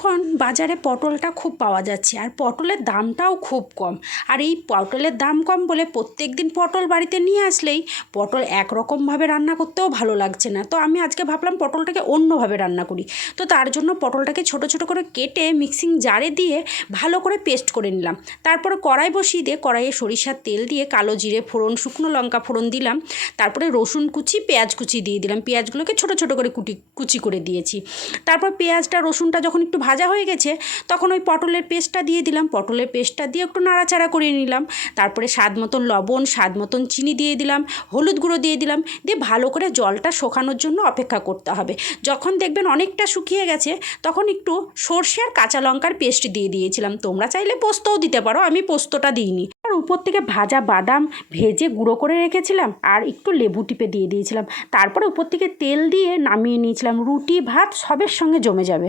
এখন বাজারে পটলটা খুব পাওয়া যাচ্ছে আর পটলের দামটাও খুব কম। আর এই পটলের দাম কম বলে প্রত্যেক দিন পটল বাড়িতে নিয়ে আসলেই পটল একরকমভাবে রান্না করতেও ভালো লাগছে না। তো আমি আজকে ভাবলাম পটলটাকে অন্যভাবে রান্না করি। তো তার জন্য পটলটাকে ছোট ছোট করে কেটে মিক্সিং জারে দিয়ে ভালো করে পেস্ট করে নিলাম। তারপরে কড়াই বসিয়ে দিয়ে কড়াইয়ে সরিষার তেল দিয়ে কালো জিরে ফোড়ন, শুকনো লঙ্কা ফোড়ন দিলাম। তারপরে রসুন কুচি, পেঁয়াজ কুচি দিয়ে দিলাম। পেঁয়াজগুলোকে ছোট ছোট করে কুচি করে দিয়েছি। তারপর পেঁয়াজটা রসুনটা যখন একটু ভাজা হয়ে গেছে তখন ওই পটলের পেস্টটা দিয়ে দিলাম। পটলের পেস্টটা দিয়ে একটু নাড়াচাড়া করে নিলাম। তারপরে স্বাদ মতন লবণ, স্বাদ মতন চিনি দিয়ে দিলাম, হলুদ গুঁড়ো দিয়ে দিলাম। দিয়ে ভালো করে জলটা শুকানোর জন্য অপেক্ষা করতে হবে। যখন দেখবেন অনেকটা শুকিয়ে গেছে তখন একটু সর্ষে আর কাঁচা লঙ্কার পেস্ট দিয়ে দিয়েছিলাম। তোমরা চাইলে পোস্তও দিতে পারো, আমি পোস্তটা দিইনি। আর উপর থেকে ভাজা বাদাম ভেজে গুঁড়ো করে রেখেছিলাম আর একটু লেবু টিপে দিয়ে দিয়েছিলাম। তারপরে উপর থেকে তেল দিয়ে নামিয়ে নিয়েছিলাম। রুটি ভাত সবের সঙ্গে জমে যাবে।